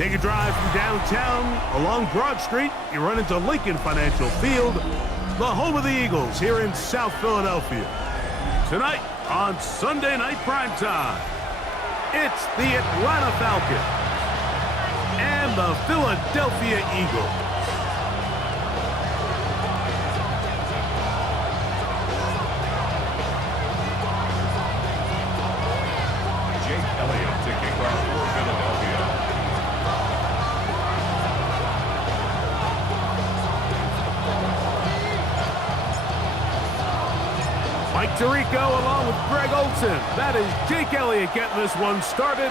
Take a drive from downtown along Broad Street. You run into Lincoln Financial Field, the home of the Eagles here in South Philadelphia. Tonight on Sunday Night Primetime, it's the Atlanta Falcons and the Philadelphia Eagles. Mike Tirico along with Greg Olson. That is Jake Elliott getting this one started.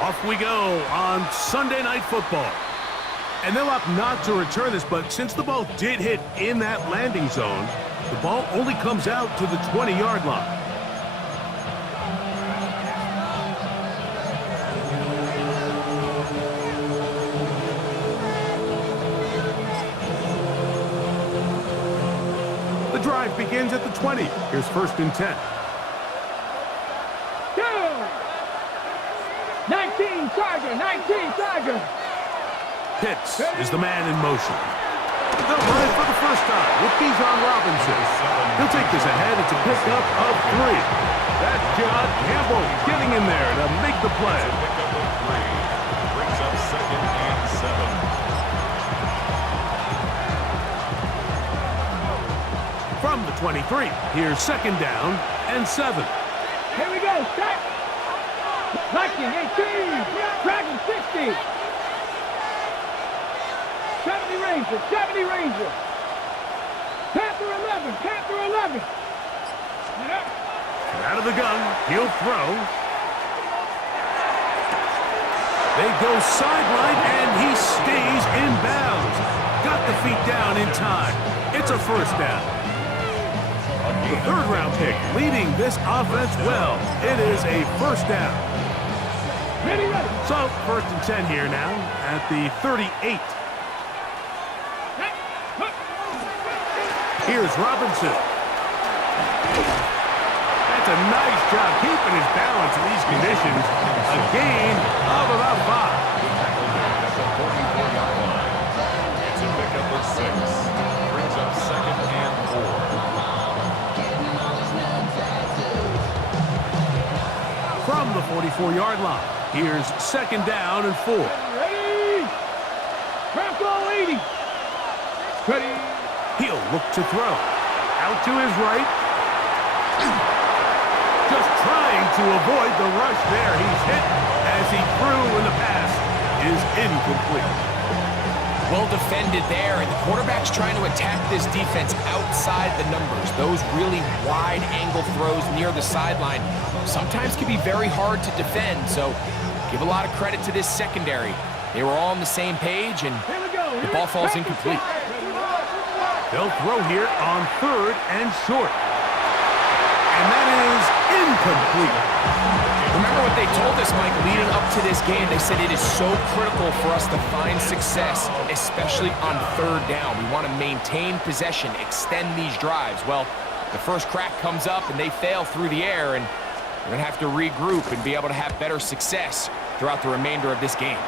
Off we go on Sunday Night Football. And they'll opt not to return this, but since the ball did hit in that landing zone, the ball only comes out to the 20-yard line. The drive begins at the 20. Here's 1st and 10. 19 Tiger. Pitts is the man in motion. They'll run it for the first time with Bijan Robinson. He'll take this ahead. It's a pickup of 3. That's John Campbell getting in there to make the play. Brings up 2nd and 7. From the 23, here's 2nd down and 7. Here we go, start. Viking 18, Dragon 60. 70 Ranger. Panther 11. Out of the gun, he'll throw. They go sideline, and he stays in bounds. Got the feet down in time. It's a 1st down. The 3rd-round pick leading this offense well. It is a 1st down. So, 1st and 10 here now at the 38. Here's Robinson. That's a nice job keeping his balance in these conditions. A gain of about 5. It's a pickup of 6. Brings up 2nd and 4. From the 44-yard line, here's 2nd down and 4. Ready? Bronco 80. Ready? He'll look to throw. Out to his right. Just trying to avoid the rush there. He's hit as he threw, and the pass is incomplete. Well defended there, and the quarterback's trying to attack this defense outside the numbers. Those really wide angle throws near the sideline sometimes can be very hard to defend, so give a lot of credit to this secondary. They were all on the same page, and the ball falls incomplete. They'll throw here on 3rd and short. And that is incomplete. Remember what they told us, Mike, leading up to this game. They said it is so critical for us to find success, especially on 3rd down. We want to maintain possession, extend these drives. Well, the first crack comes up, and they fail through the air, and they're going to have to regroup and be able to have better success throughout the remainder of this game.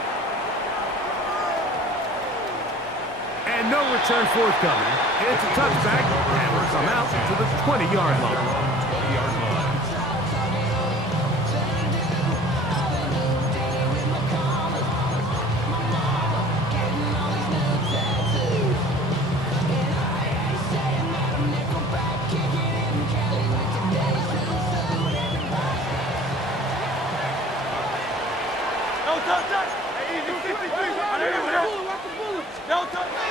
And no return forthcoming. It's a touchback, and we'll come out to the 20-yard line.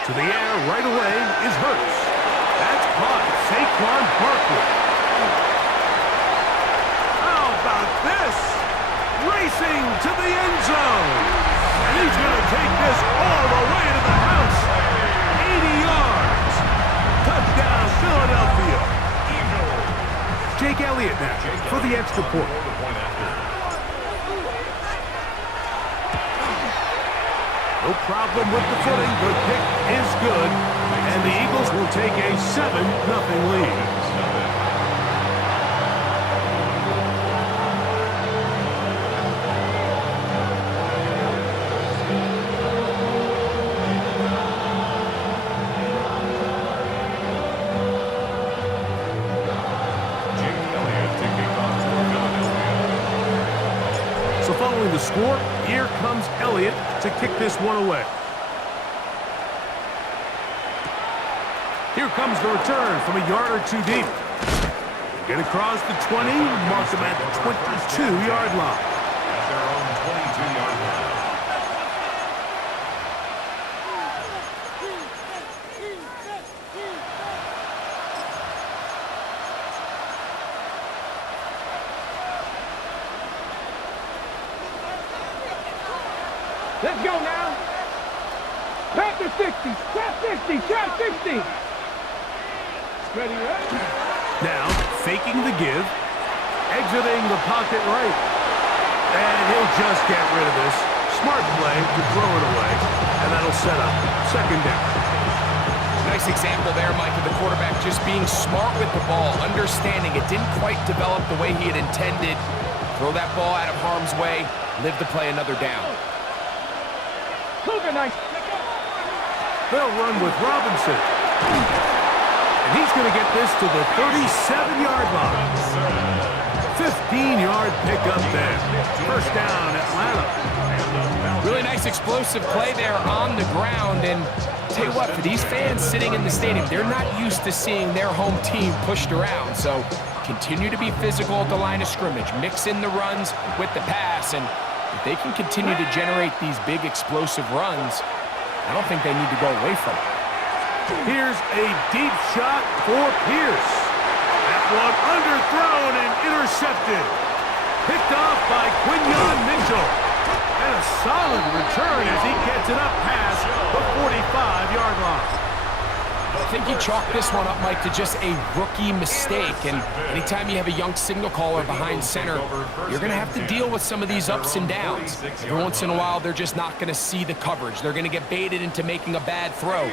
To the air right away is Hurts. That's caught. Saquon Barkley. How about this? Racing to the end zone. And he's going to take this all the way to the house. 80 yards. Touchdown, Philadelphia. Jake Elliott now for the extra point. No problem with the footing. The kick is good. And the Eagles will take a 7-0 lead. following the score, here comes Elliott to kick this one away. Here comes the return from a yard or two deep. Get across the 20, mark them at the 22-yard line. At their own 22-yard line. Let's go now. Panther 60, trap 60, trap 60. Ready, right? Now, faking the give, exiting the pocket right. And he'll just get rid of this. Smart play to throw it away, and that'll set up second down. Nice example there, Mike, of the quarterback just being smart with the ball, understanding it didn't quite develop the way he had intended. Throw that ball out of harm's way, live to play another down. Cougar, nice. They'll run with Robinson. And he's going to get this to the 37-yard line. 15-yard pickup there. First down, Atlanta. Really nice explosive play there on the ground. And tell you what, for these fans sitting in the stadium, they're not used to seeing their home team pushed around. So continue to be physical at the line of scrimmage. Mix in the runs with the pass. And if they can continue to generate these big explosive runs, I don't think they need to go away from it. Here's a deep shot for Pierce. That one underthrown and intercepted. Picked off by Quinyon Mitchell. And a solid return as he gets it up past the 45-yard line. I think you chalk this one up, Mike, to just a rookie mistake. And anytime you have a young signal caller behind center, you're going to have to deal with some of these ups and downs. Every once in a while, they're just not going to see the coverage. They're going to get baited into making a bad throw.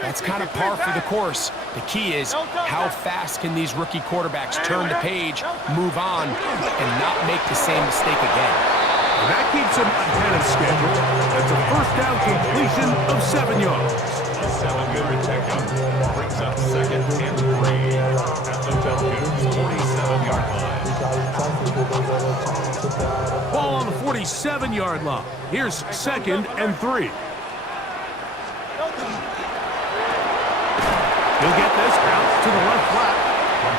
That's kind of par for the course. The key is how fast can these rookie quarterbacks turn the page, move on, and not make the same mistake again. And that keeps him ahead of schedule. That's a first down completion of 7 yards. 7-yard pickup brings up second and 3 at the Falcons 47-yard line. Ball on the 47-yard line. Here's second and 3. He'll get this out to the left flat.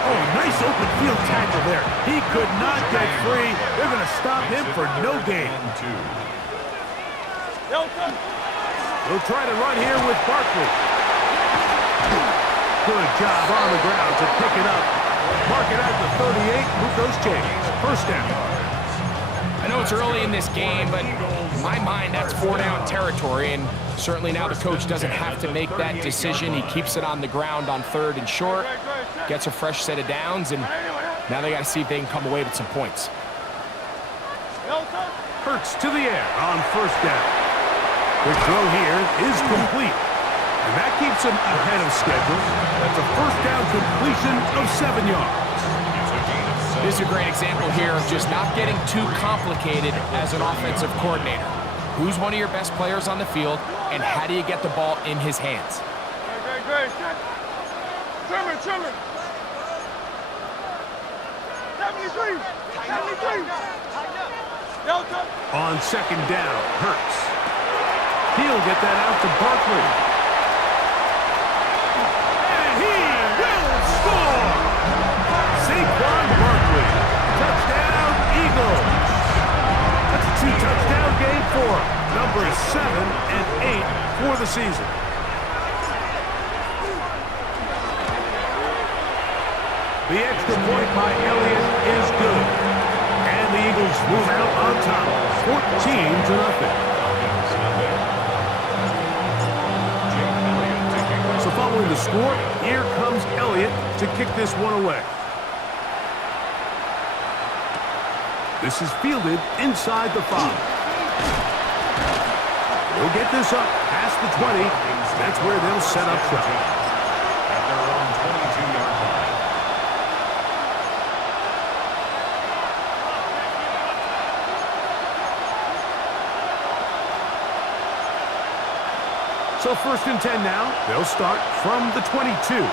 Oh, nice open field tackle there. He could not get free. They're going to stop him for no gain. He'll try to run here with Barkley. Good job on the ground to pick it up. Mark it at the 38. Move those chains. First down. I know it's early in this game, but in my mind, that's 4-down territory, and certainly now the coach doesn't have to make that decision. He keeps it on the ground on 3rd and short, gets a fresh set of downs, and now they got to see if they can come away with some points. Hurts to the air on first down. The throw here is complete, and that keeps him ahead of schedule. That's a first down completion of 7 yards. This is a great example here of just not getting too complicated as an offensive coordinator. Who's one of your best players on the field, and how do you get the ball in his hands? Great. Trimmer. 73. On second down, Hurts. He'll get that out to Barkley. And he will score! Saquon Barkley. Touchdown, Eagles. That's a 2-touchdown game for him. Number 7 and 8 for the season. The extra point by Elliott is good. And the Eagles move out on top, 14-0. So following the score, here comes Elliott to kick this one away. This is fielded inside the 5. They'll get this up past the 20. That's where they'll set up shop. At their own 22-yard line. So first and 10 now. They'll start from the 22.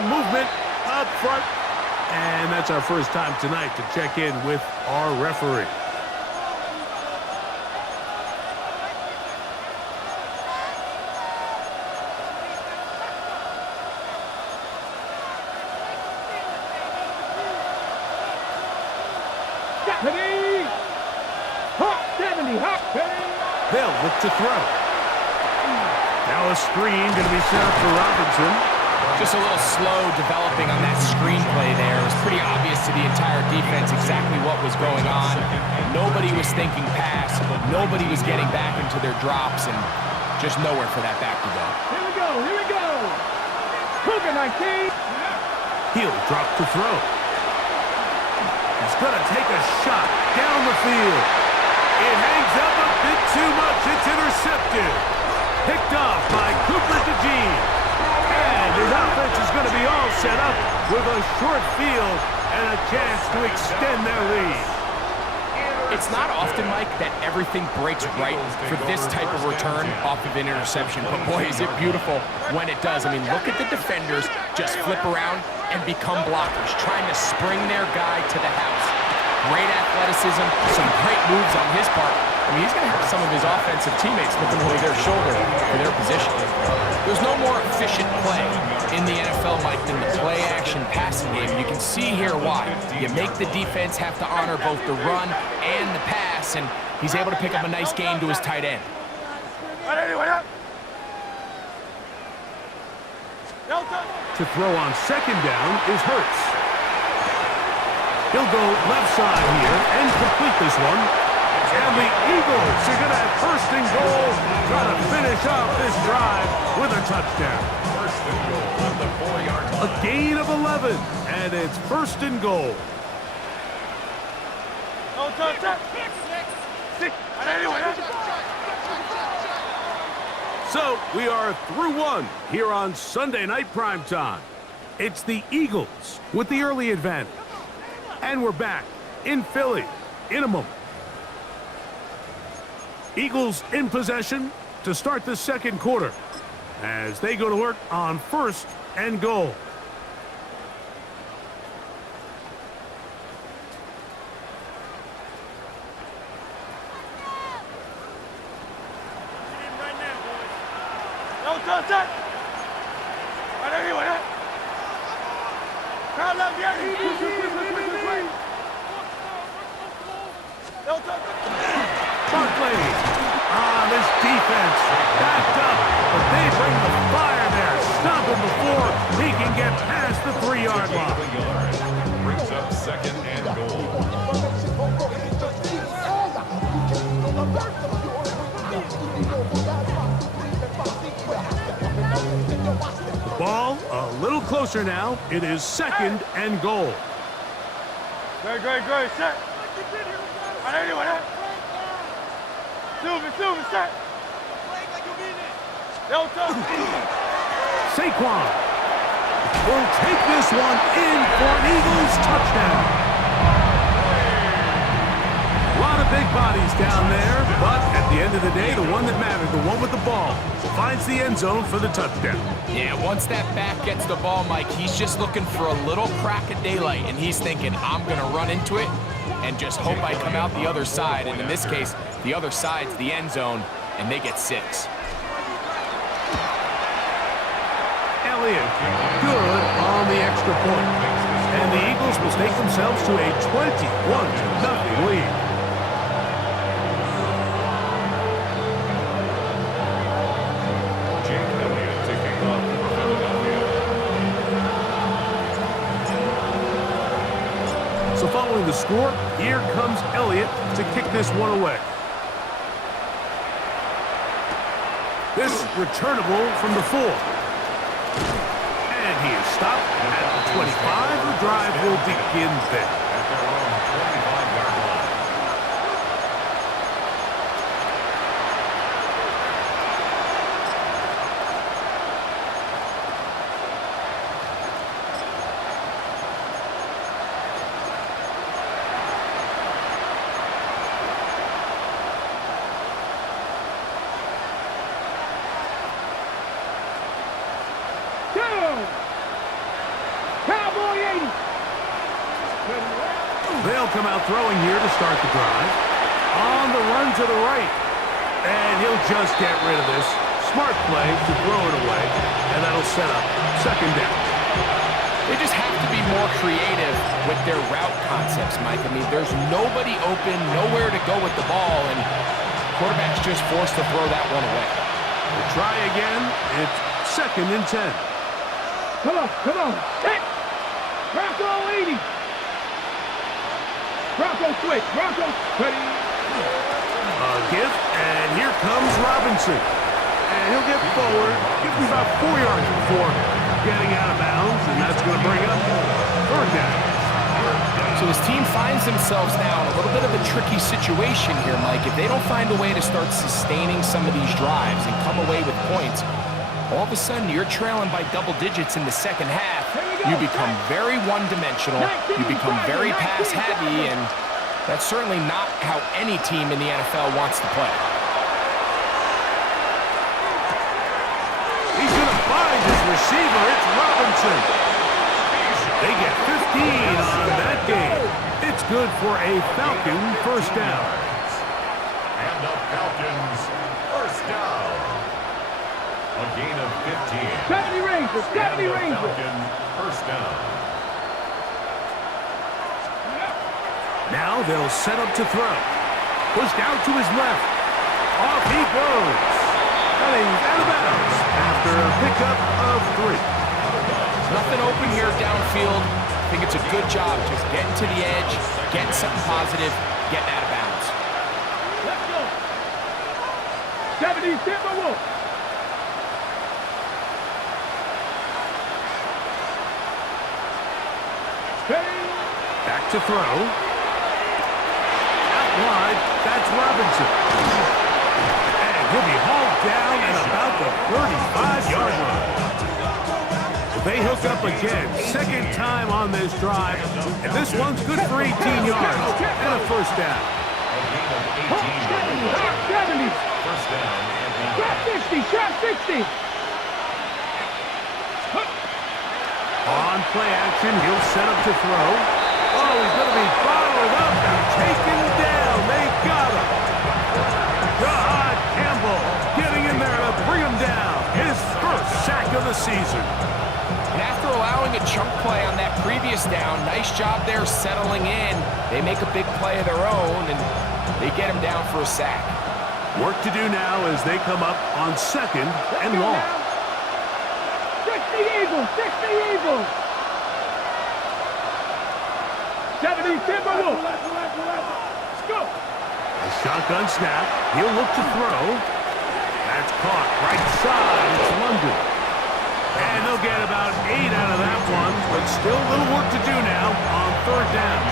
And movement up front. And that's our first time tonight to check in with our referee. Ready? Hop 70, hop, ready? They'll look to throw. Now a screen going to be set up for Robinson. Just a little slow developing on that screenplay there. It was pretty obvious to the entire defense exactly what was going on. Nobody was thinking pass. Nobody was getting back into their drops, and just nowhere for that back to go. Here we go, here we go. Cougar 19. He'll drop to throw. He's going to take a shot down the field. It hangs up a bit too much. It's intercepted. Picked off by Cooper DeJean. And his offense is going to be all set up with a short field and a chance to extend their lead. It's not often, Mike, that everything breaks right for this type of return off of an interception. But boy, is it beautiful when it does. I mean, look at the defenders just flip around and become blockers, trying to spring their guy to the house. Great athleticism, some great moves on his part. I mean, he's going to have some of his offensive teammates looking over their shoulder for their position. There's no more efficient play in the NFL, Mike, than the play-action passing game. You can see here why. You make the defense have to honor both the run and the pass, and he's able to pick up a nice gain to his tight end. To throw on second down is Hurts. He'll go left side here and complete this one. And the Eagles are going to have first and goal, try to finish off this drive with a touchdown. First and goal on the 4-yard line. A gain of 11, and it's first and goal. So we are through one here on Sunday Night Primetime. It's the Eagles with the early advantage. And we're back in Philly in a moment. Eagles in possession to start the second quarter as they go to work on first and goal. Barkley on this defense, backed up, but they bring the fire there. Stop him before he can get past the 3-yard line. Brings up second and goal. The ball a little closer now. It is second and goal. Great, set. Silver, set. Saquon will take this one in for an Eagles touchdown. A lot of big bodies down there, but at the end of the day, the one that mattered, the one with the ball, finds the end zone for the touchdown. Yeah, once that back gets the ball, Mike, he's just looking for a little crack of daylight, and he's thinking, I'm going to run into it and just hope I come out the other side. And in this case, the other side's the end zone, and they get 6. Elliott, good on the extra point. And the Eagles will take themselves to a 21-0 lead. So following the score, here comes Elliott to kick this one away. This returnable from the 4. And he is stopped at the 25. The drive will begin there. At their own 25-yard line. They'll come out throwing here to start the drive. On the run to the right. And he'll just get rid of this. Smart play to throw it away. And that'll set up second down. They just have to be more creative with their route concepts, Mike. I mean, there's nobody open, nowhere to go with the ball, and quarterback's just forced to throw that one away. We'll try again. It's 2nd and 10. Come on, come on. Hit! Bronco 80. Bronco switch. Bronco ready. Give, and here comes Robinson. And he'll get forward, give him about 4 yards before getting out of bounds, and that's going to bring up 3rd down. So his team finds themselves now in a little bit of a tricky situation here, Mike. If they don't find a way to start sustaining some of these drives and come away with points, all of a sudden you're trailing by double digits in the second half. You become very one-dimensional. You become very pass-heavy, and that's certainly not how any team in the NFL wants to play. He's going to find his receiver. It's Robinson. They get 15 on that game. It's good for a Falcon first down. And the Falcons first down. A gain of 15. 70 Rangers, 70 Rangers. Falcon first down. Now they'll set up to throw. Pushed out to his left. Off he goes. And he's out of bounds after a pickup of 3. Nothing open here downfield. I think it's a good job just getting to the edge, getting something positive, getting out of bounds. Let's go. 70 Timberwolves. Back to throw. Out wide, that's Robinson. And he'll be hauled down at about the 35-yard line. They hook up again, 2nd time on this drive, and this one's good for 18 yards and a first down. A gain of 18. 70. First down. Shot 60, shot 60. On play action, he'll set up to throw. Oh, he's going to be bottled up and taken down. They got him. God Campbell getting in there to bring him down. His first sack of the season. And after allowing a chunk play on that previous down, nice job there settling in. They make a big play of their own, and they get him down for a sack. Work to do now as they come up on 2nd and long. 60 Eagles, 60 Eagles. 70 Timberwolves. Let's go. A shotgun snap. He'll look to throw. That's caught right side. It's London. And they'll get about 8 out of that one, but still a little work to do now on 3rd down.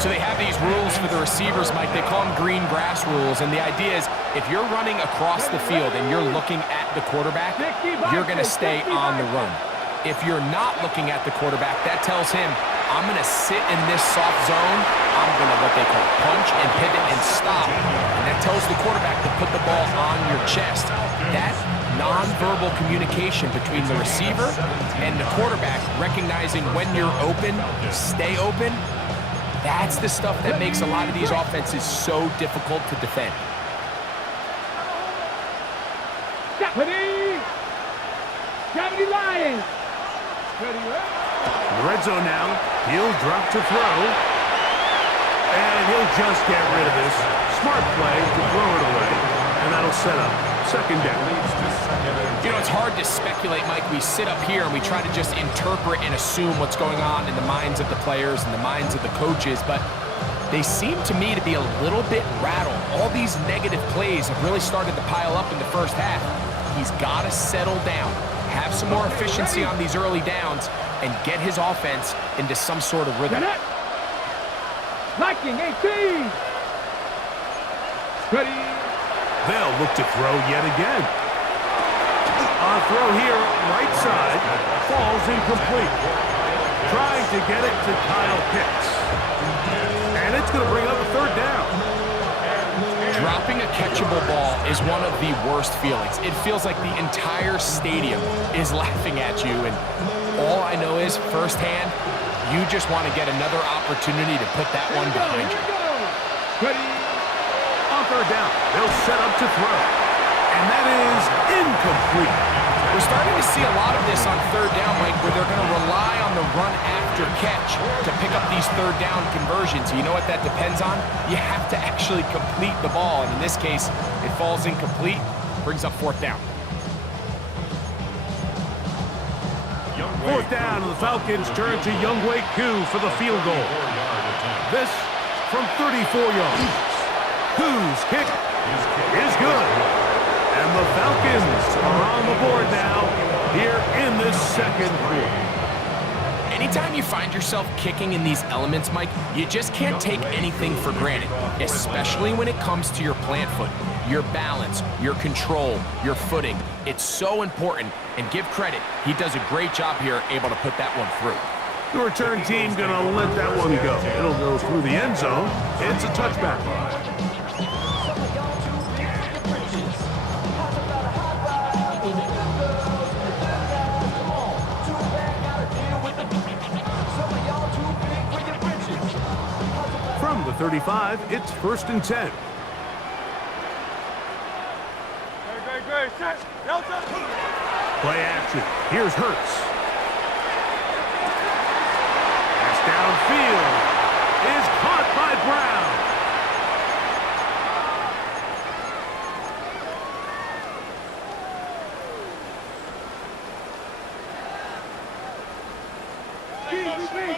So they have these rules for the receivers, Mike. They call them green grass rules, and the idea is if you're running across the field and you're looking at the quarterback, you're going to stay on the run. If you're not looking at the quarterback, that tells him, I'm going to sit in this soft zone. I'm going to what they call punch and pivot and stop. And that tells the quarterback to put the ball on your chest. That nonverbal communication between the receiver and the quarterback, recognizing when you're open, stay open, that's the stuff that makes a lot of these offenses so difficult to defend. Ready? 70 Lions. Ready, In the red zone now, he'll drop to throw. And he'll just get rid of this. Smart play to throw it away. And that'll set up 2nd down. You know, it's hard to speculate, Mike. We sit up here and we try to just interpret and assume what's going on in the minds of the players and the minds of the coaches, but they seem to me to be a little bit rattled. All these negative plays have really started to pile up in the first half. He's got to settle down, have some more efficiency on these early downs, and get his offense into some sort of rhythm. Viking 18. Ready? They'll look to throw yet again. On throw here, right side, falls incomplete. Trying to get it to Kyle Pitts. And it's going to bring up a 3rd down. Dropping a catchable ball is one of the worst feelings. It feels like the entire stadium is laughing at you, and all I know is firsthand, You just want to get another opportunity to put that one behind you. Ready? On third down, they'll set up to throw. And that is incomplete. We're starting to see a lot of this on third down, Mike, where they're going to rely on the run after catch to pick up these third down conversions. You know what that depends on? You have to actually complete the ball. And in this case, it falls incomplete, brings up fourth down. Fourth down, and the Falcons turn to Younghoe Koo for the field goal. This from 34 yards. Koo's kick is good. And the Falcons are on the board now here in this second quarter. Anytime you find yourself kicking in these elements, Mike, you just can't take anything for granted, especially when it comes to your plant foot, your balance, your control, your footing. It's so important, and give credit. He does a great job here, able to put that one through. The return team gonna let that one go. It'll go through the end zone. It's a touchback. From the 35, it's 1st and 10. Play action. Here's Hurts. Pass downfield is caught by Brown. Great.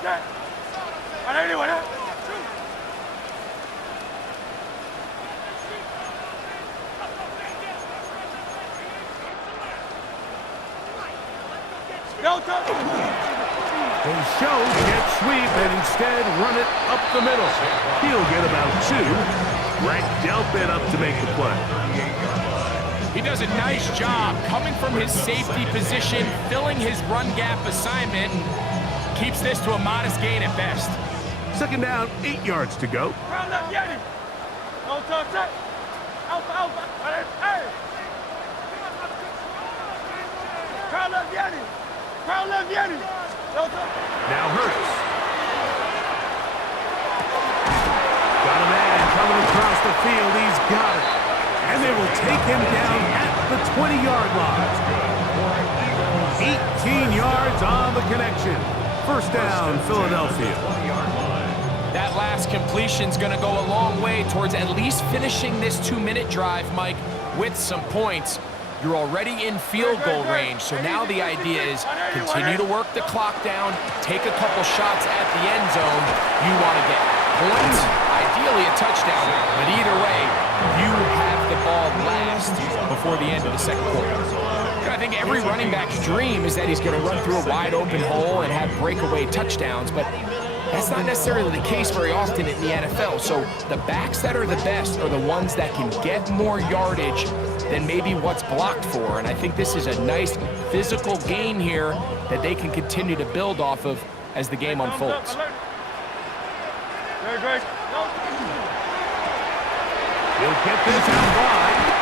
Set. Anyone else? They show jet sweep and instead run it up the middle. He'll get about 2. Greg Delpit up to make the play. He does a nice job coming from his safety position, filling his run gap assignment, and keeps this to a modest gain at best. Second down, 8 yards to go. Now Hurts. Got a man coming across the field. He's got it. And they will take him down at the 20-yard line. 18 yards on the connection. First down, Philadelphia. That last completion's going to go a long way towards at least finishing this 2-minute drive, Mike, with some points. You're already in field goal range, so now the idea is continue to work the clock down, take a couple shots at the end zone. You want to get points, ideally a touchdown, but either way, you have the ball last before the end of the second quarter. I think every running back's dream is that he's going to run through a wide open hole and have breakaway touchdowns, but that's not necessarily the case very often in the NFL. So the backs that are the best are the ones that can get more yardage than maybe what's blocked for. And I think this is a nice physical gain here that they can continue to build off of as the game unfolds. He'll get this out wide.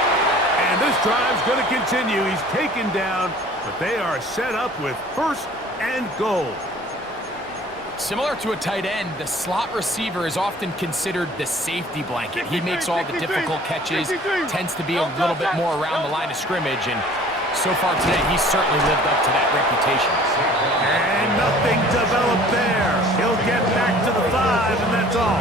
And this drive's going to continue. He's taken down, but they are set up with 1st and goal. Similar to a tight end, the slot receiver is often considered the safety blanket. He makes all the difficult catches, tends to be a little bit more around the line of scrimmage, and so far today, he's certainly lived up to that reputation. And nothing developed there. He'll get back to the 5, and that's all.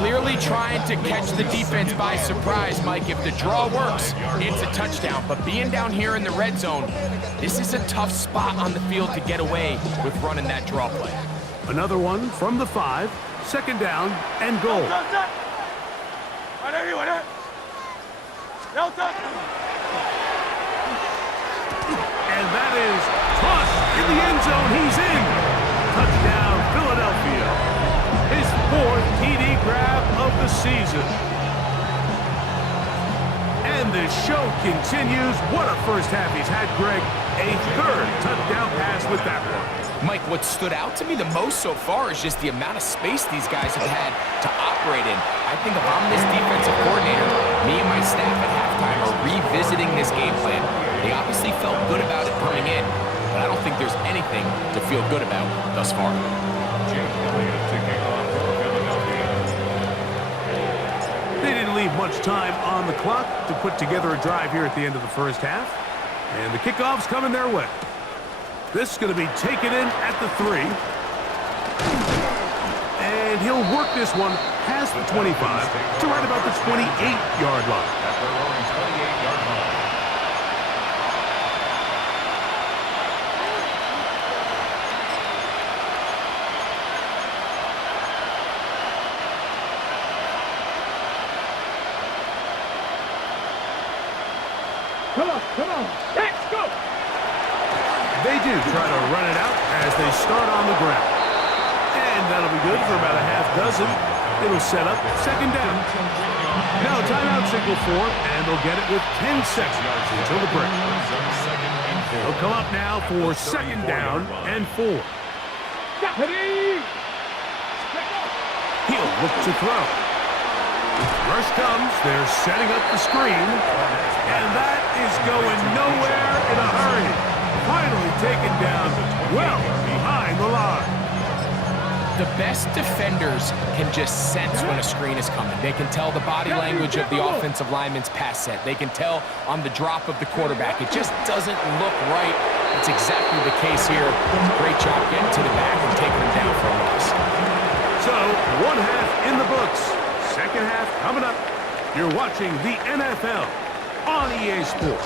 Clearly trying to catch the defense by surprise, Mike. If the draw works, it's a touchdown. But being down here in the red zone, this is a tough spot on the field to get away with running that draw play. Another one from the 5, 2nd down and goal. And that is tossed in the end zone. He's in. Touchdown, Philadelphia. His 4th TD grab of the season. And the show continues. What a first half he's had, Greg. A 3rd touchdown pass with that one. Mike, what stood out to me the most so far is just the amount of space these guys have had to operate in. I think if I'm this defensive coordinator, me and my staff at halftime are revisiting this game plan. They obviously felt good about it coming in, but I don't think there's anything to feel good about thus far. Jake Elliott to kick off for Philadelphia. They didn't leave much time on the clock to put together a drive here at the end of the first half. And the kickoff's coming their way. This is going to be taken in at the 3. And he'll work this one past the 25 to right about the 28-yard line. At their own 28-yard line. Come on, let's go! They do try to run it out as they start on the ground. And that'll be good for about a half dozen. It'll set up second down. Now timeout signal for them, and they'll get it with 10 seconds until the break. They'll come up now for second down and 4. Ready? He'll look to throw. Rush comes. They're setting up the screen. And that is going nowhere in a hurry. Finally taken down well behind the line. The best defenders can just sense when a screen is coming. They can tell the body language of the offensive lineman's pass set. They can tell on the drop of the quarterback. It just doesn't look right. It's exactly the case here. Great job getting to the back and taking him down for a loss. So, one half in the books. Second half coming up. You're watching the NFL on EA Sports.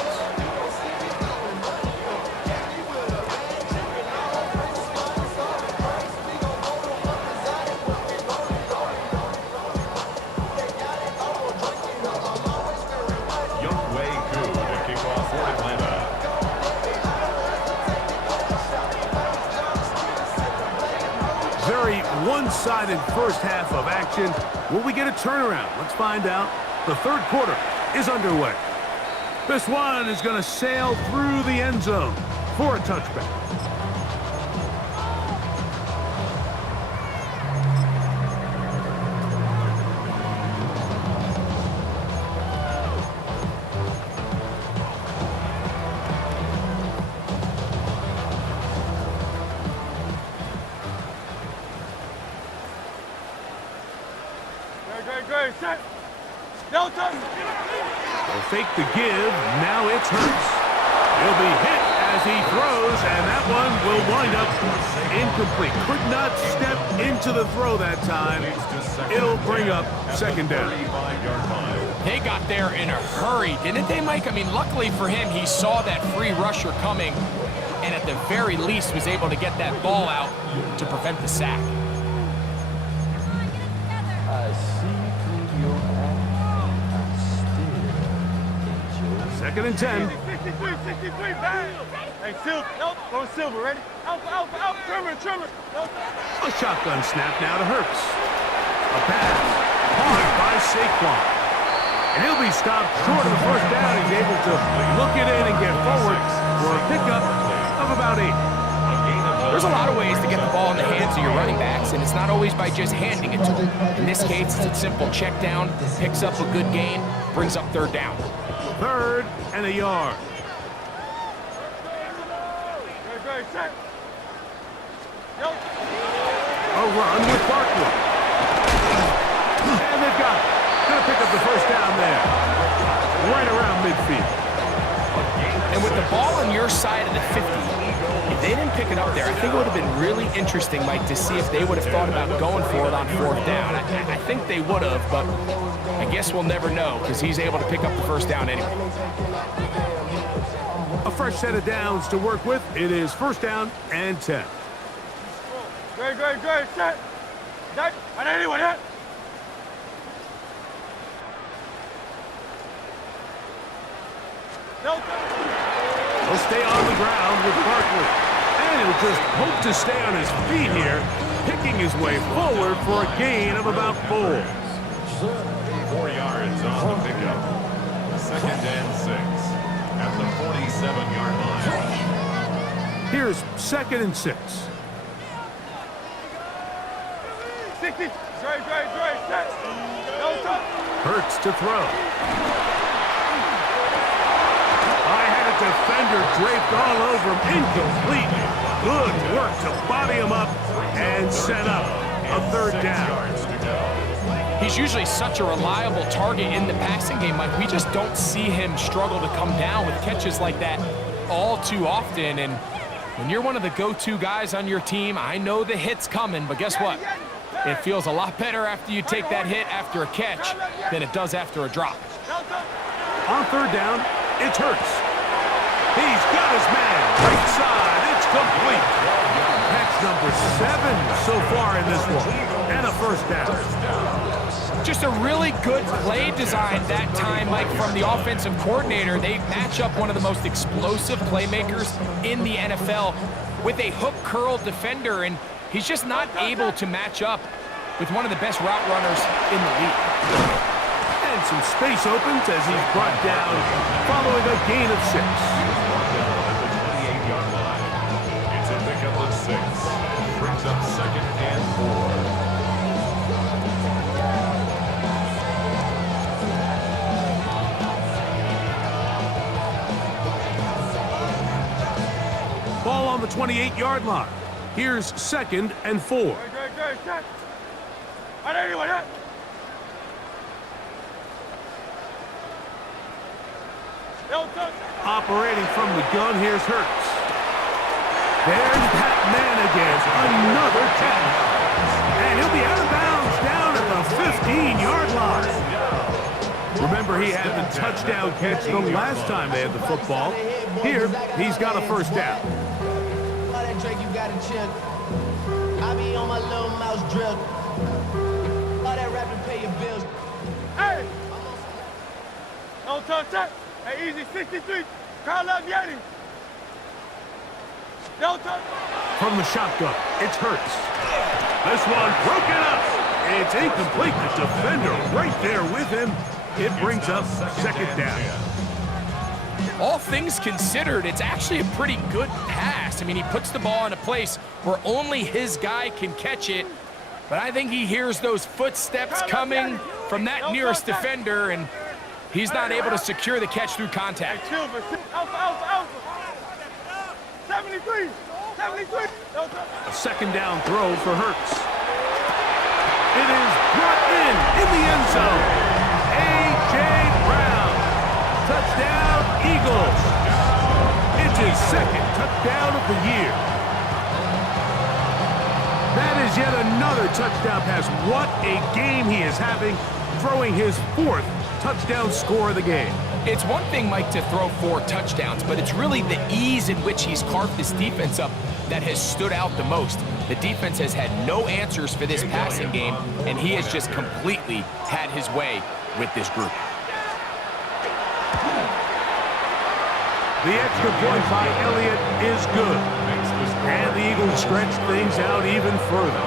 Very one-sided first half of action. Will we get a turnaround? Let's find out. The third quarter is underway. This one is going to sail through the end zone for a touchback. Great, set. Delta. They'll fake the give. Now it's Hurts. He'll be hit as he throws, and that one will wind up incomplete. Could not step into the throw that time. It'll bring up second down. They got there in a hurry, didn't they, Mike? I mean, luckily for him, he saw that free rusher coming, and at the very least was able to get that ball out to prevent the sack. Second and 10. 63, bang! Hey, Silver, nope, go Silver, ready? Out, trimmer. Nope. A shotgun snap now to Hurts. A pass. Caught by Saquon. And he'll be stopped short of the first down. He's able to look it in and get forward for a pickup of about 8. There's a lot of ways to get the ball in the hands of your running backs, and it's not always by just handing it to them. In this case, it's a simple check down, picks up a good gain, brings up third down. Third and a yard. Great, set. Yep. A run with Barkley. And they've got it. Gonna pick up the first down there. Right around midfield. And with the ball on your side of the 50, if they didn't pick it up there, I think it would have been really interesting, Mike, to see if they would have thought about going for it on fourth down. I think they would have, but I guess we'll never know because he's able to pick up the first down anyway. A fresh set of downs to work with. It is first down and 10. Great, set. That, and anyone hit. He'll stay on the ground with Barkley. And he'll just hope to stay on his feet here, picking his way forward for a gain of about 4. 4 yards on the pickup. Second and 6 at the 47-yard line. Here's second and 6. 60. Straight, set. No touch. Hurts to throw. I had a defender draped all over him. Incomplete. Good work to body him up and set up a third down. He's usually such a reliable target in the passing game, Mike. We just don't see him struggle to come down with catches like that all too often. And when you're one of the go-to guys on your team, I know the hit's coming, but guess what? It feels a lot better after you take that hit after a catch than it does after a drop. On third down, it's Hurts. He's got his man. Right side. It's complete. Catch number 7 so far in this one. And a first down. Just a really good play design that time, Mike, from the offensive coordinator. They match up one of the most explosive playmakers in the NFL with a hook curl defender, and he's just not able to match up with one of the best route runners in the league. And some space opens as he's brought down following a gain of 6. It's a pickup of 6. Brings up 2nd and 4. Ball on the 28-yard line. Here's 2nd and 4. Great, set. Right anyway, yeah. No touch. Operating from the gun, here's Hurts. There's that man again. Another catch. And he'll be out of bounds down at the 15-yard line. Remember, he had the touchdown catch the last time they had the football. Here, he's got a first down. Drake, you got a chill. I be on my little mouse drill. All that rap and pay your bills. Hey! No touch, set. Hey, easy, 63. Carl up, Yeti. No touch. From the shotgun, it's Hurts. This one broken up. It's incomplete. The defender right there with him. It brings up 2nd down. All things considered, it's actually a pretty good pass. I mean, he puts the ball in a place where only his guy can catch it. But I think he hears those footsteps coming from that nearest defender, and he's not able to secure the catch through contact. Alpha. 73. No touch. A 2nd down throw for Hurts. It is brought in the end zone. A.J. Brown. Touchdown, Eagles. It's his 2nd touchdown of the year. That is yet another touchdown pass. What a game he is having, throwing his 4th touchdown score of the game. It's one thing, Mike, to throw 4 touchdowns, but it's really the ease in which he's carved this defense up that has stood out the most. The defense has had no answers for this passing game, and he has just completely had his way with this group. The extra point by Elliott is good. And the Eagles stretch things out even further.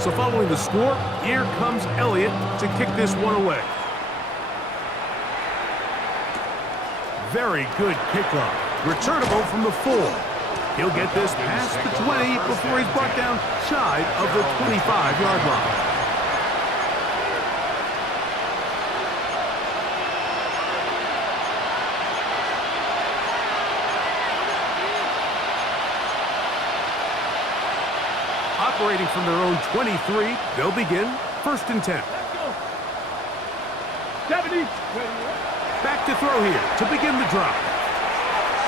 So following the score, here comes Elliott to kick this one away. Very good kickoff. Returnable from the 4. He'll get this past the 20 before he's brought down shy of the 25-yard line. Operating from their own 23, they'll begin 1st and 10. 70. Back to throw here to begin the drive.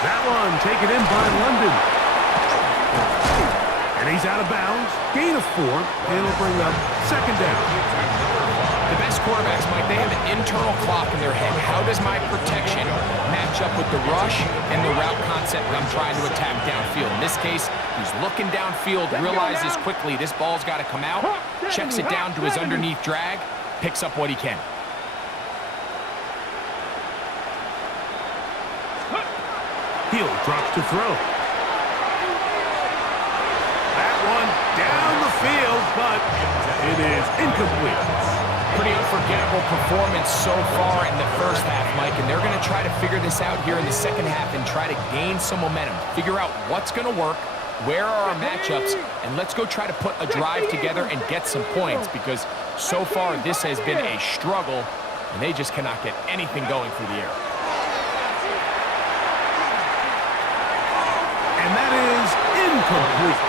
That one taken in by London. And he's out of bounds. Gain of 4, and it'll bring up 2nd down. The best quarterbacks, Mike, they have an internal clock in their head. How does my protection match up with the rush and the route concept that I'm trying to attack downfield? In this case, he's looking downfield, realizes quickly this ball's got to come out, checks it down to his underneath drag, picks up what he can. Heel drops to throw. That one down the field. but it is incomplete. Pretty unforgettable performance so far in the first half, Mike, and they're going to try to figure this out here in the second half and try to gain some momentum, figure out what's going to work, where are our matchups, and let's go try to put a drive together and get some points, because so far this has been a struggle, and they just cannot get anything going through the air. And that is incomplete.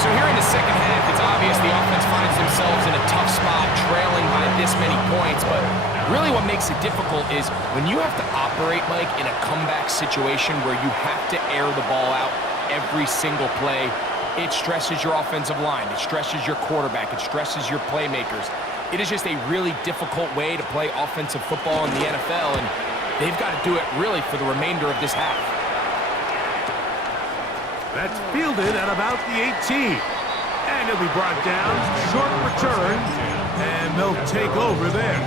So here in the second half, it's obvious the offense finds themselves in a tough spot, trailing by this many points, but really what makes it difficult is when you have to operate, Mike, in a comeback situation where you have to air the ball out every single play, it stresses your offensive line, it stresses your quarterback, it stresses your playmakers. It is just a really difficult way to play offensive football in the NFL, and they've got to do it really for the remainder of this half. That's fielded at about the 18. And he'll be brought down. Short return. And they'll take over there.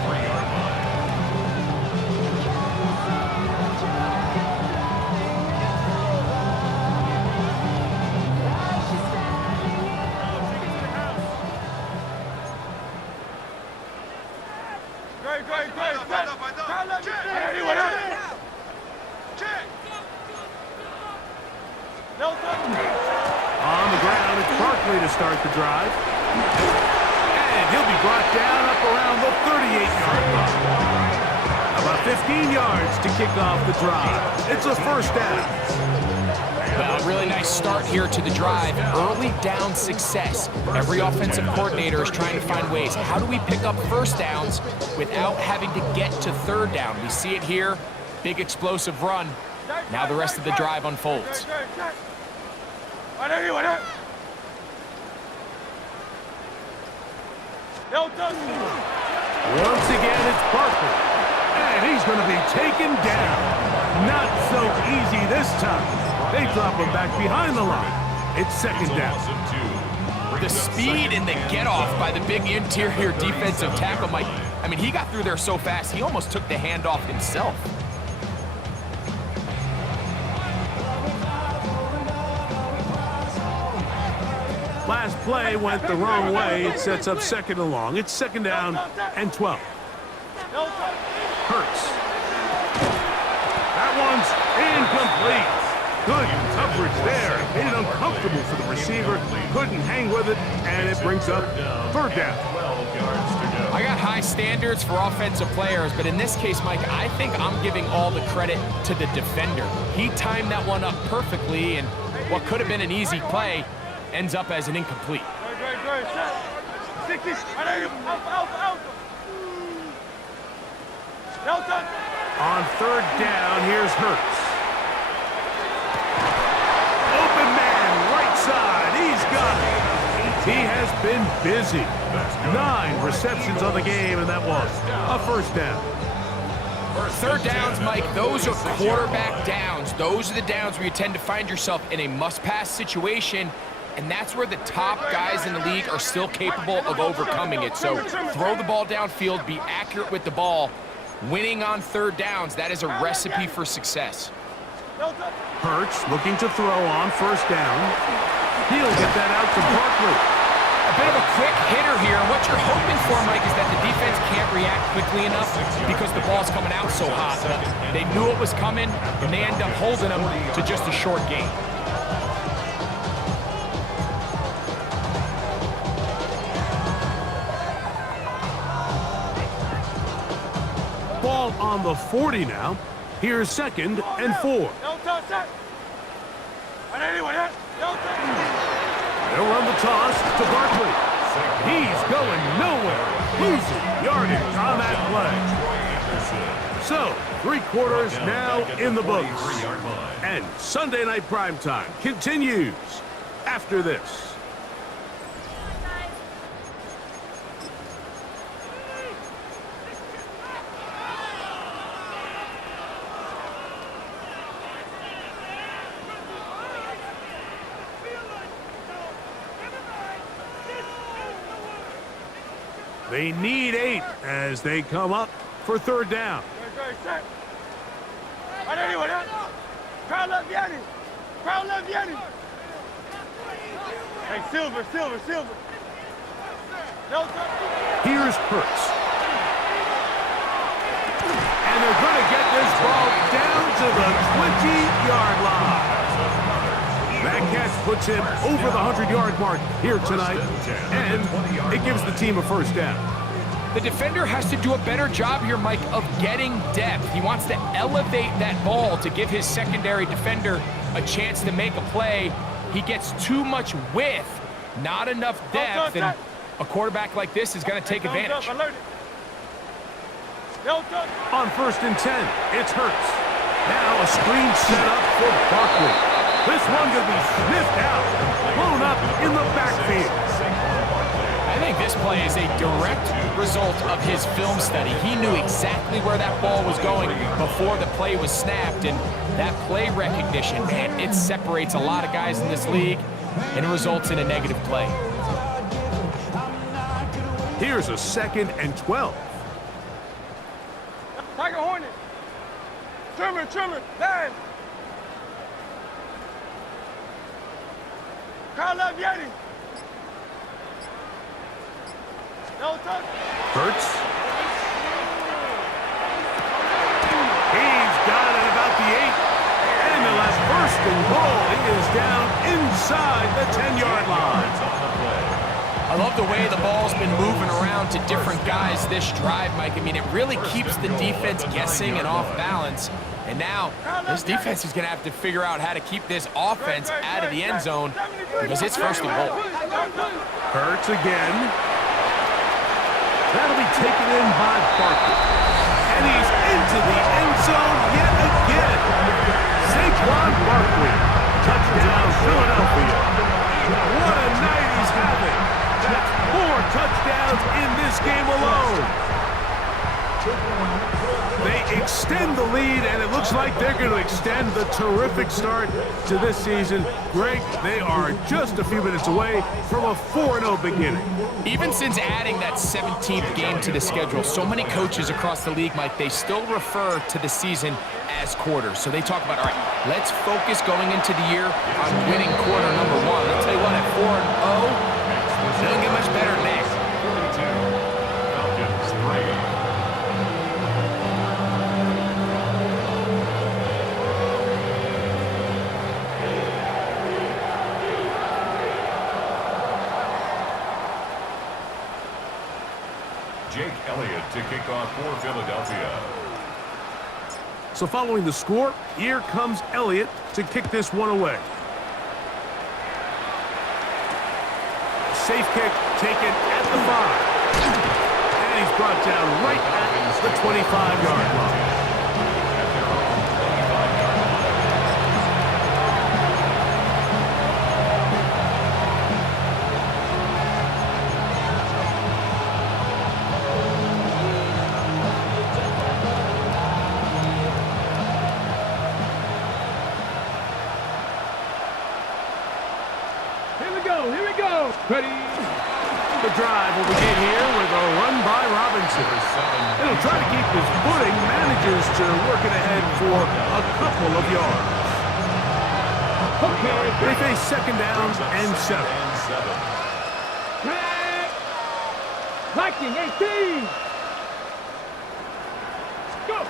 On the ground, it's Barkley to start the drive. And he'll be brought down up around the 38-yard line. About 15 yards to kick off the drive. It's a first down. Well, a really nice start here to the drive. Early down success. Every offensive coordinator is trying to find ways. How do we pick up first downs without having to get to third down? We see it here. Big explosive run. Now the rest of the drive unfolds. Once again, it's Barkley. And he's going to be taken down. Not so easy this time. They drop him back behind the line. It's second down. The speed and the get-off by the big interior defensive tackle, Mike. I mean, he got through there so fast, he almost took the handoff himself. Last play went the wrong way. It sets up second and long. It's second down and 12. Hurts. That one's incomplete. Good coverage there. Made it uncomfortable for the receiver. Couldn't hang with it, and it brings up third down. I got high standards for offensive players, but in this case, Mike, I think I'm giving all the credit to the defender. He timed that one up perfectly, and what could have been an easy play ends up as an incomplete. On third down, here's Hurts. Open man, right side, he's got it. He has been busy. 9 receptions on the game, and that was a first down. Third downs, Mike, those are quarterback downs. Those are the downs where you tend to find yourself in a must-pass situation, and that's where the top guys in the league are still capable of overcoming it. So throw the ball downfield, be accurate with the ball. Winning on third downs, that is a recipe for success. Hurts looking to throw on first down. He'll get that out to Barkley. A bit of a quick hitter here, and what you're hoping for, Mike, is that the defense can't react quickly enough because the ball's coming out so hot. But they knew it was coming, and they end up holding them to just a short gain. Ball on the 40 now. Here's second and 4. They'll run the toss to Barkley. He's going nowhere. Losing yardage on that play. So, 3 quarters now in the books. And Sunday Night Primetime continues after this. They need 8 as they come up for third down. Hey, Silver. Here's Hurts. And they're going to get this ball down to the 20-yard line. That catch puts him over the 100-yard mark here tonight, and it gives the team a first down. The defender has to do a better job here, Mike, of getting depth. He wants to elevate that ball to give his secondary defender a chance to make a play. He gets too much width, not enough depth, and a quarterback like this is going to take advantage. On 1st and 10, it's Hurts. Now a screen set up for Barkley. This one going to be sniffed out, blown up in the backfield. I think this play is a direct result of his film study. He knew exactly where that ball was going before the play was snapped, and that play recognition, man, it separates a lot of guys in this league, and it results in a negative play. Here's a 2nd and 12. Tiger Hornet. Trimmer, line. Kyle up Yeti. No touch. Hurts. He's got it about the 8. And the last 1st and goal. He is down inside the 10-yard line. I love the way the ball's been moving around to different guys this drive, Mike. I mean, it really keeps the defense guessing and off balance. And now, this defense is going to have to figure out how to keep this offense out of the end zone because it's 1st and goal. Hurts again. That'll be taken in by Barkley. And he's into the end zone yet again. Saquon Barkley. Touchdown, Philadelphia. What a night he's having. That's 4 touchdowns in this game alone. They extend the lead, and it looks like they're going to extend the terrific start to this season. Greg, they are just a few minutes away from a 4-0 beginning. Even since adding that 17th game to the schedule, so many coaches across the league, Mike, they still refer to the season as quarters. So they talk about, all right, let's focus going into the year on winning quarter number 1. I'll tell you what, at 4-0, it doesn't get much better than that. Falcons 3. Jake Elliott to kick off for Philadelphia. So following the score, here comes Elliott to kick this one away. Safe kick taken at the 5. And he's brought down right at the 25-yard line. Ready. The drive will begin here with a run by Robinson. He'll try to keep his footing, manages to work it ahead for a couple of yards. They face 2nd down and 7. Liking 18. Go.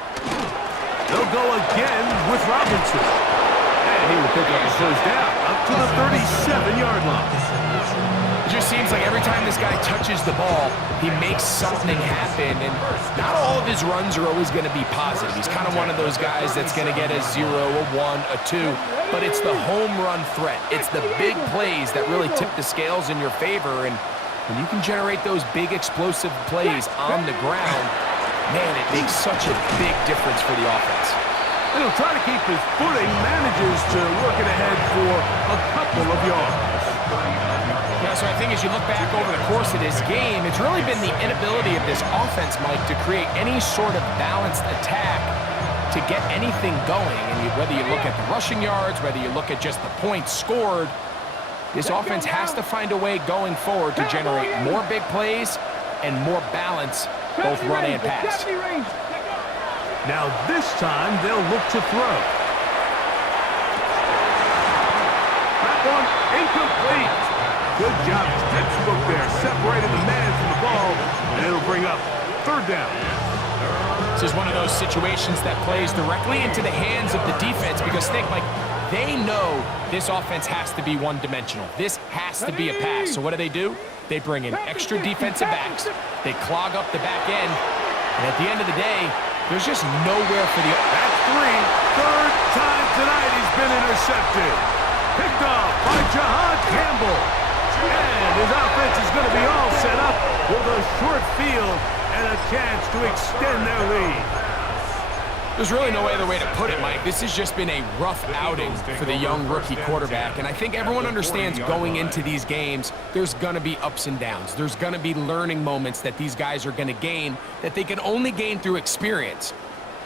They'll go again with Robinson. And he will pick up the first down up to the 37-yard line. It just seems like every time this guy touches the ball, he makes something happen, and not all of his runs are always going to be positive. He's kind of one of those guys that's going to get a 0, a 1, a 2, but it's the home run threat. It's the big plays that really tip the scales in your favor, and when you can generate those big explosive plays on the ground, man, it makes such a big difference for the offense. And he'll try to keep his footing, manages to work it ahead for a couple of yards. Yeah, so I think as you look back over the course of this game, it's really been the inability of this offense, Mike, to create any sort of balanced attack to get anything going. And whether you look at the rushing yards, whether you look at just the points scored, this offense has to find a way going forward to generate more big plays and more balance, both run and pass. Now this time they'll look to throw. That one incomplete. Good job. Textbook there. Separated the man from the ball, and it'll bring up third down. This is one of those situations that plays directly into the hands of the defense because think, Mike, they know this offense has to be one-dimensional. This has to be a pass. So what do? They bring in extra defensive backs. They clog up the back end. And at the end of the day, there's just nowhere for the... That's three. Third time tonight he's been intercepted. Picked off by Jahan Campbell. And his offense is going to be all set up with a short field and a chance to extend their lead. There's really no other way to put it, Mike. This has just been a rough outing for the young rookie quarterback, and I think everyone understands going into these games, there's going to be ups and downs. There's going to be learning moments that these guys are going to gain that they can only gain through experience.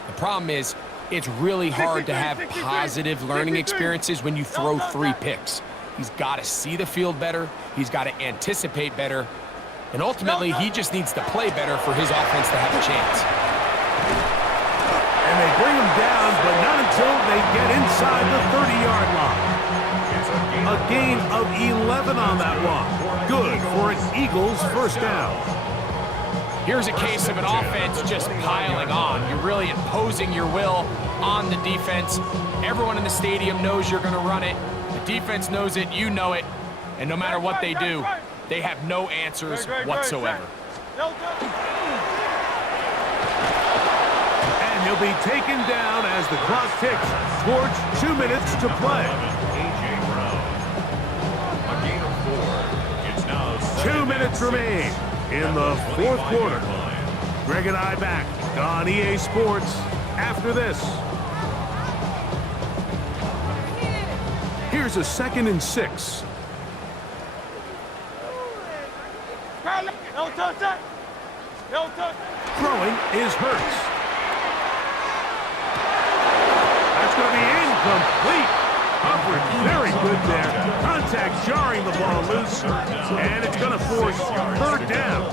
The problem is, it's really hard to have positive learning experiences when you throw 3 picks. He's got to see the field better. He's got to anticipate better. And ultimately, he just needs to play better for his offense to have a chance. And they bring him down, but not until they get inside the 30-yard line. A gain of 11 on that one. Good for an Eagles first down. Here's a case of an offense just piling on. You're really imposing your will on the defense. Everyone in the stadium knows you're going to run it. The defense knows it, you know it. And no matter what they do, they have no answers whatsoever. And he'll be taken down as the clock ticks towards 2 minutes to play. 2 minutes remain in the fourth quarter. Greg and I back on EA Sports after this. Here's a 2nd and 6. Throwing is Hurts. That's going to be incomplete. Coverage very good there. Contact jarring the ball loose, and it's going to force third down.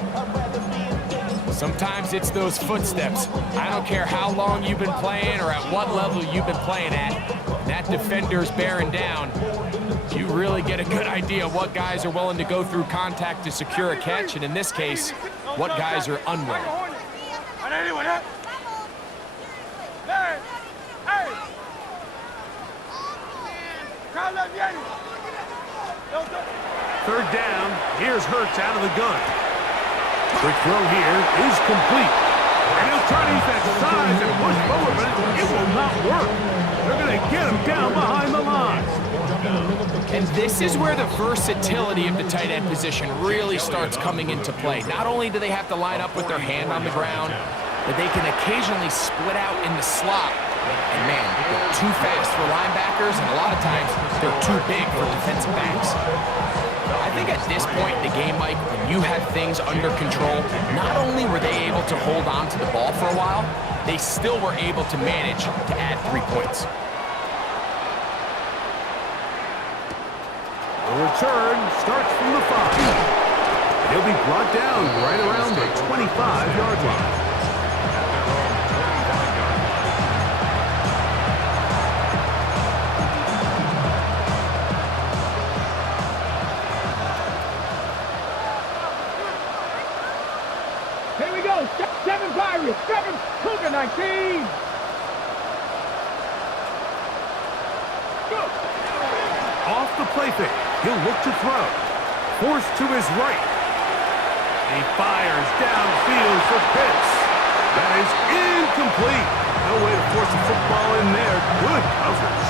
Sometimes it's those footsteps. I don't care how long you've been playing or at what level you've been playing at. That defender's bearing down. You really get a good idea of what guys are willing to go through contact to secure a catch, and in this case, what guys are unwilling. Third down. Here's Hurts out of the gun. Quick throw here is complete. And he'll try to use that size and push forward, but it will not work. They're going to get him down behind the line. And this is where the versatility of the tight end position really starts coming into play. Not only do they have to line up with their hand on the ground, but they can occasionally split out in the slot. And man, they're too fast for linebackers, and a lot of times they're too big for defensive backs. I think at this point in the game, Mike, when you have things under control, not only were they able to hold on to the ball for a while, they still were able to manage to add 3 points. The return starts from the 5. He'll be brought down right around the 25-yard line. Here we go. 7 Pirates. 7 Cougar 19. Go. Off the play fake. He'll look to throw. Forced to his right. He fires downfield for Pitts. That is incomplete. No way to force the football in there. Good coverage.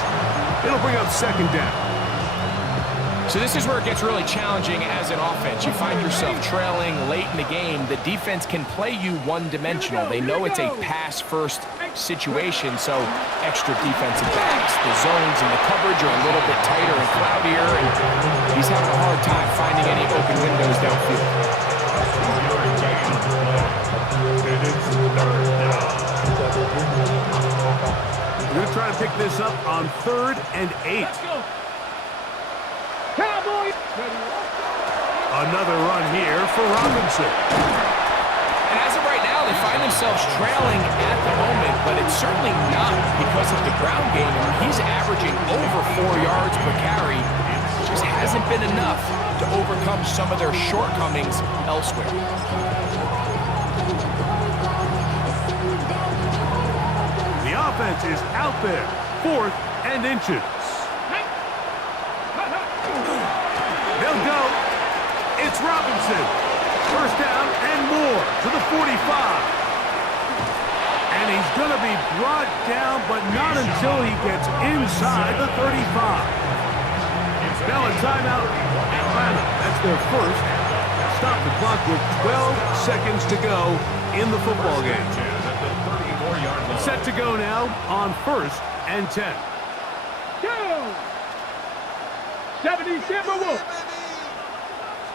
It'll bring up 2nd down. So this is where it gets really challenging as an offense. You find yourself trailing late in the game. The defense can play you one-dimensional. They know it's a pass-first situation, so extra defensive backs, the zones and the coverage are a little bit tighter and cloudier, and he's having a hard time finding any open windows downfield. We're going to try to pick this up on 3rd and 8. Another run here for Robinson. And as of right now, they find themselves trailing at the moment, but it's certainly not because of the ground game. I mean, he's averaging over 4 yards per carry. It just hasn't been enough to to overcome some of their shortcomings elsewhere. The offense is out there, 4th and inches. They'll go. It's Robinson. First down and more to the 45. And he's going to be brought down, but not until he gets inside the 35. Now a timeout, Atlanta. That's their first. Stop the clock with 12 seconds to go in the football game. Set to go now on 1st and 10. Go! 77 Wolf.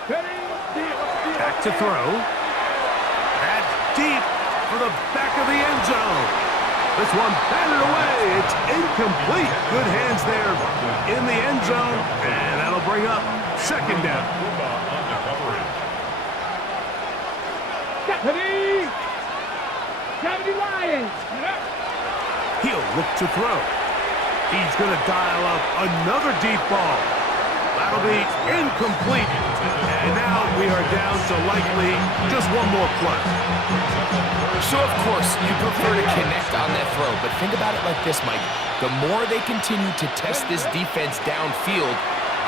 Back to throw. That's deep for the back of the end zone. This one batted away. It's incomplete. Good hands there in the end zone. And that'll bring up 2nd down. Deputy Lions. He'll look to throw. He's going to dial up another deep ball. That'll be incomplete. And now we are down to likely just one more play. So, of course, you prefer to connect on that throw, but think about it like this, Mike. The more they continue to test this defense downfield,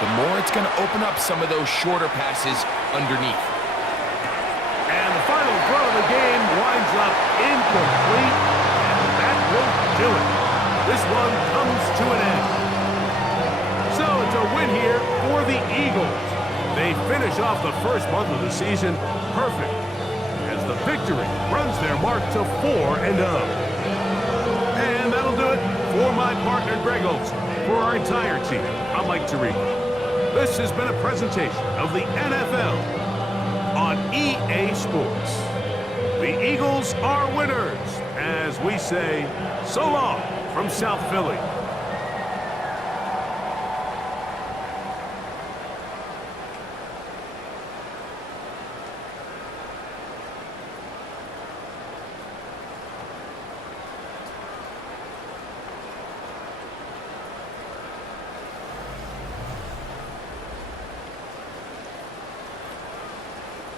the more it's going to open up some of those shorter passes underneath. And the final throw of the game winds up incomplete, and that will do it. This one comes to an end. So it's a win here for the Eagles. They finish off the first month of the season perfect, as the victory runs their mark to 4-0. And that'll do it for my partner Greg Olson. For our entire team, I'm Mike Tirico. This has been a presentation of the NFL on EA Sports. The Eagles are winners, as we say so long from South Philly.